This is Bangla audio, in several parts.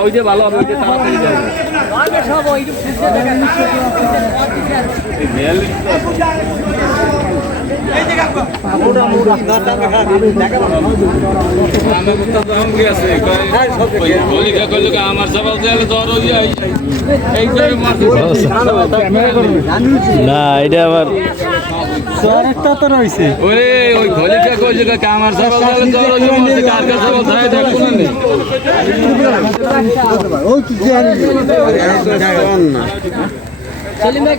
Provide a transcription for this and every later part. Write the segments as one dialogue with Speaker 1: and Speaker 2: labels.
Speaker 1: ওই যে ভালো হবে ওই যে তাড়াতাড়ি যাবে আমার সবাই করে
Speaker 2: না এটা আবার
Speaker 1: একটা তো রয়েছে
Speaker 3: ওরে ওই খলিকা কইলে কা আমার সবাই হয়ে যায় কার কাছে বলতে দেখো না
Speaker 1: ওই কি জানি না সেলিম ভাই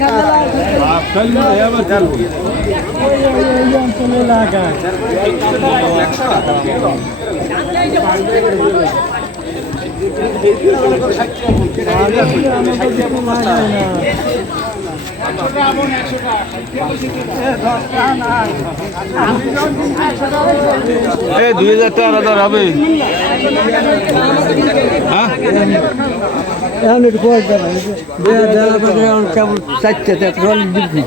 Speaker 3: এই দুই হাজার টাকা হবে। হ্যাঁ?
Speaker 1: এখন একটু পয়সা দেওয়া দেওয়া কেমন? চারটে পেট্রোল দিবি